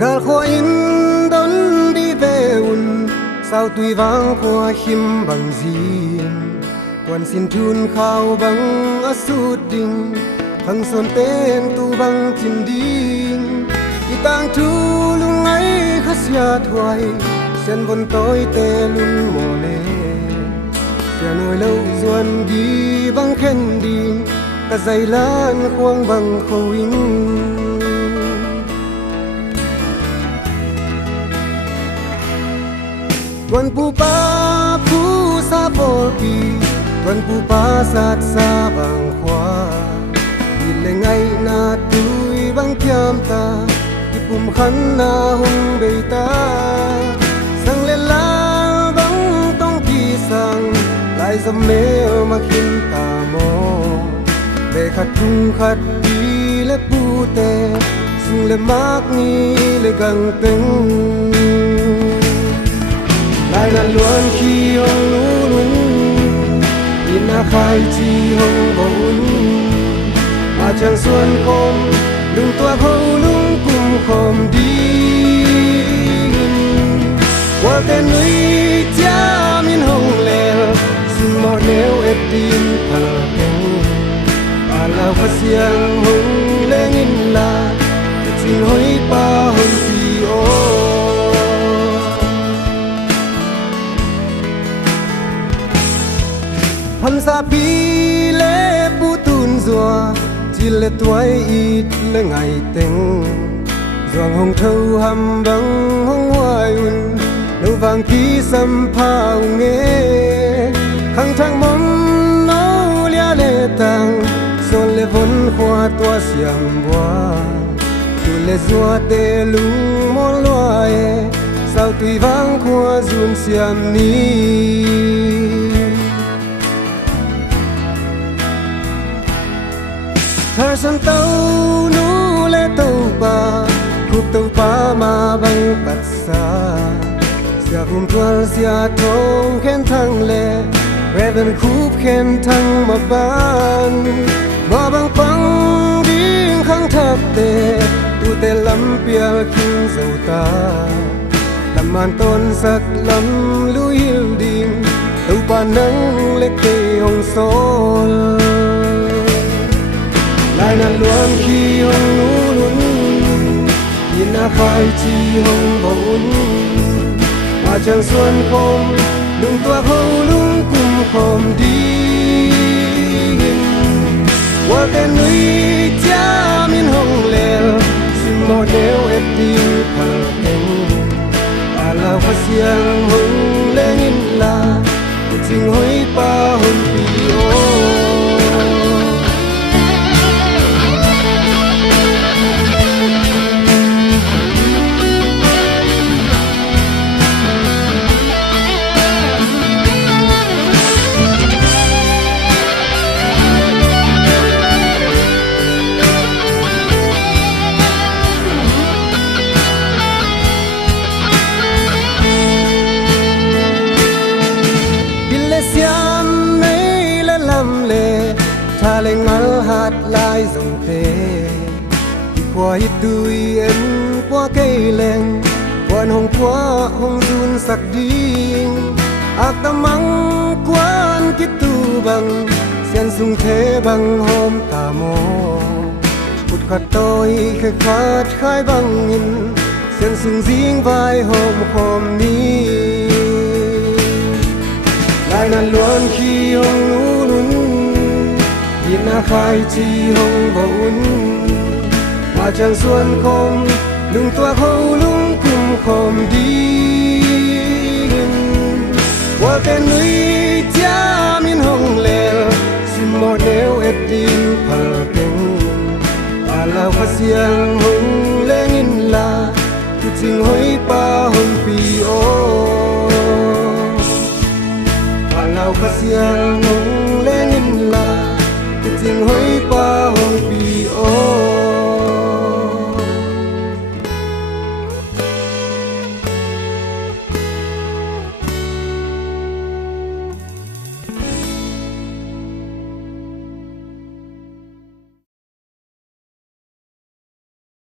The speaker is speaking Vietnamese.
gal khoa in don đi về un sao tuy vang khoa him bằng zin quan xin thun khao bằng asut ding hằng son tên tu bằng tin ding i tang thu lung ai khasia thoai sen von tôi tê lung mồ lê ya nồi lâu duan đi bằng khen ding ta dày lan khoang bằng khâu in tuan pu pa pu sa por pi tuan pu pa sat sa bang khoa ile ngai na tui bang kiam ta ipum khan na hung be ta sang le la bang tong ki sang lai zam me ma khin ta mo be khat tung khat pi le pu te sung le mak ni le gang teng lại là luôn khi hông lũ lún nhìn na khai chi hông bồn mà chẳng xuân khom lung toa hâu lung cùng khom đi qua tên núi cha min hông lèo xin mò nếu ép tin thở kêu bà lao phát xiang hông lên in là xin hối ba hông thì ô hân sa pi lê pu tun zua chỉ lê tuổi ít lê ngày tình doang hồng thâu hầm bằng hồng hoài un nâu vàng ký sâm pha nghe khăng thang mắm nấu lia lê tang son lê vốn khoa toa xiang boa tu lê zua tê lung mon loa sao tùy vang khoa dun xiam ni thar san tàu nu lê tàu ba khúc tàu ba mà băng bát xa sia hum tual sia thong khen thang lê reven khúc khen thang mà ban mà băng băng đi khang tháp tê tu tê lắm pial khinh dầu ta làm man tôn sắc lắm lưu hiu đình tàu ba nắng lê tê hồng sol lại là luôn khi hông lũ lún nhìn na khai chi hông bồn mà chẳng xuân khom lung toa hâu lung cùng khom đi qua tên núi cha min hông lèo xin mò nếu ép tin thở kêu bà lao phát xiang hông lên in là trình hối ba hông pi ô xiam mấy lá lâm lệ cha lên ngල් hạt lai dòng tê đi qua ít đuôi em qua cây lên quan hồng run sặc đi ác tâm măng quan kít tu bằng xiên sung thế bằng hôm tà mô phút khát tôi khơi khát khai bằng nghìn xiên sung riêng vai hôm hôm ní lại là luôn khi hông lũ lún nhìn na khai chi hông bồn mà chẳng xuân khom lung toa hâu lung cùng khom đi qua tên núi cha min hông lèo xin mò nếu ép tin thở kêu bà lao phát xiang hông lên in là tu trình hối ba hông pi ô lao phát xiang hông lên in là tình hối ba